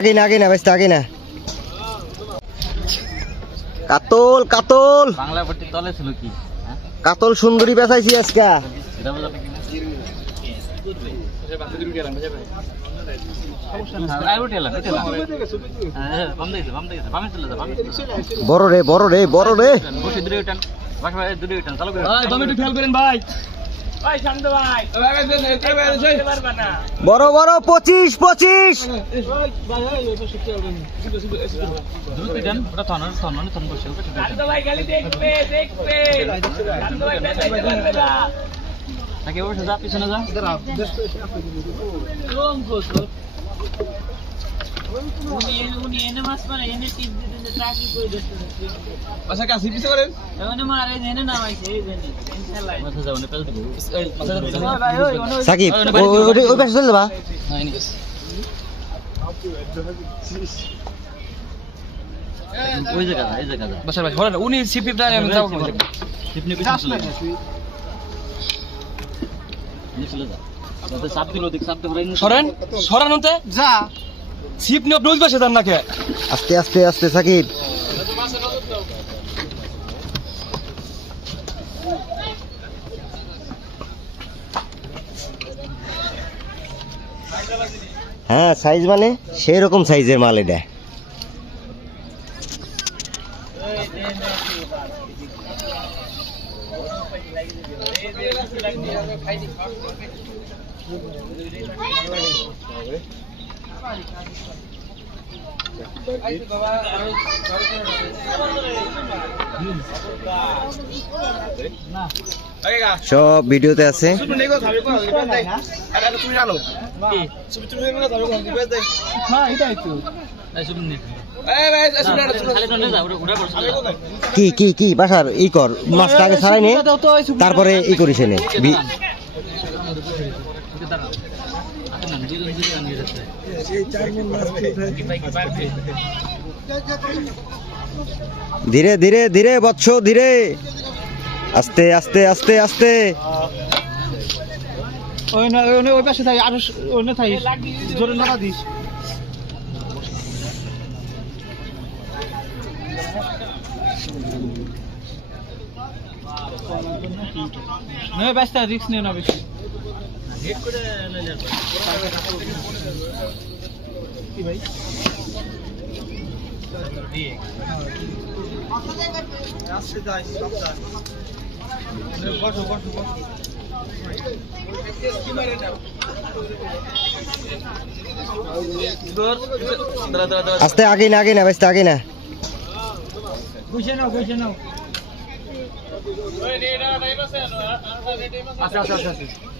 আগে না আগে না ব্যস্ত আগে না। কাতল কাতল। বাংলা পট্টির তলে ছিল কি? হ্যাঁ? কাতল সুন্দরী বেচাইছি আজকে। হ্যাঁ বাম দিয়েছে বাম দিয়েছে বামে চলে যা বামে চলে যা। বড় রে বড় রে বড় রে। চালু করেন ভাই। বড় বড় পঁচিশ পঁচিশ। যা পিছনে যা। আচ্ছা কাছে পিছে করেন? দিব। সাকিব ওই- ওই পাশে চলে যাবা ওই জায়গা এই জায়গা বাসার ভাই হলেন উনি সিপি প্ল্যানে আমি যাব টিপনি পিছনে চলে যা। নিচে যা। যাতে দিল দিক চাপ দিয়ে সরেন সরেন যা। সিপ নিয়ে আপনি ওই পাশে যান আস্তে আস্তে আস্তে সাকিব হ্যাঁ সাইজ মানে সেই রকম সাইজের মাল এটা। সব ভিডিওতে আছে। কি কি কি, বাসার ই কর মাছটা আগে ছাড়াই নে তারপরে ই করিস ধীরে ধীরে ধীরে বৎস ধীরে। আস্তে আস্তে আস্তে আস্তে। ওই না ওই ওই পাশে থাকি আরও ওই থাকি জোরে নাড়া দিস। নয় ব্যস্ত রিক্স নিও না বেশি। কি ভাই বসো বসো বসো আস্তে আগে না আগে না ব্যস্ত আগে না। বুঝে নাও বুঝে নাও। আচ্ছা আচ্ছা আচ্ছা আচ্ছা।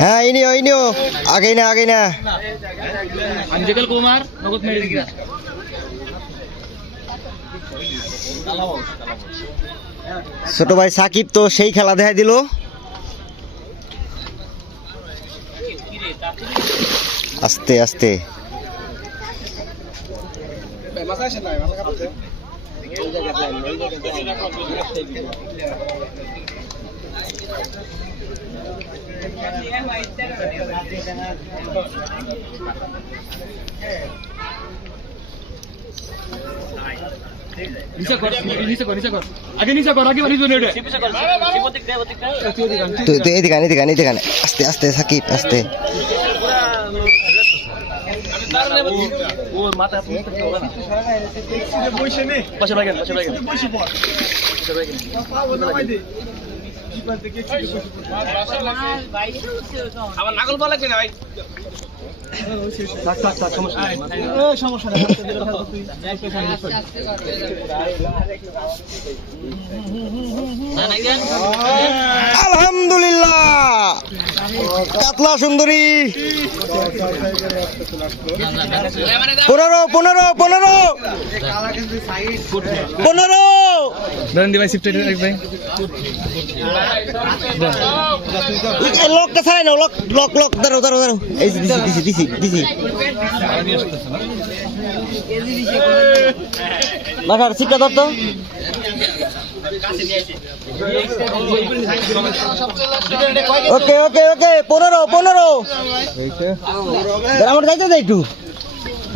হ্যাঁ ইনিও ইনিও আগে না আগে না। ছোট ভাই সাকিব তো সেই খেলা দেখা দিল। আস্তে আস্তে। আস্তে আস্তে সাকিব আস্তে। ওর মাথা বসে নে। বসে লাগেন বসে লাগেন বসে পড় আমার নাগল পালা কিনা ভাই? আলহামদুলিল্লাহ কাতলা সুন্দরী পনেরো পনেরো পনেরো পনেরো লকটা ছাড়াই লক লক লক দাঁড়াও দাঁড়াও দাঁড়াও এই দিছি দিছি দিছি দিছি। মাথার সিটটা ধর তো ওকে ওকে ওকে পনেরো পনেরো। আমার যাইতে যাই একটু।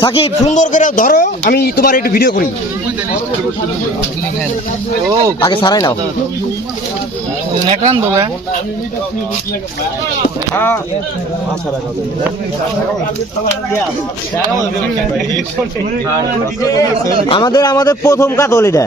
সাকিব, সুন্দর করে ধরো, আমি তোমার একটু ভিডিও করি। আগে সারাই নাও। আমাদের আমাদের প্রথম কাজ এটা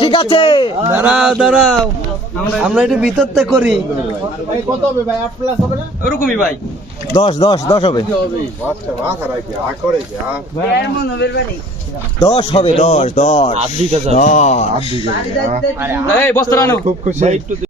ঠিক আছে। দাঁড়াও দাঁড়াও। আমরা একটু থেকে করি। ওরকমই ভাই। দশ দশ দশ হবে। দশ হবে দশ দশ দশ। খুব আনো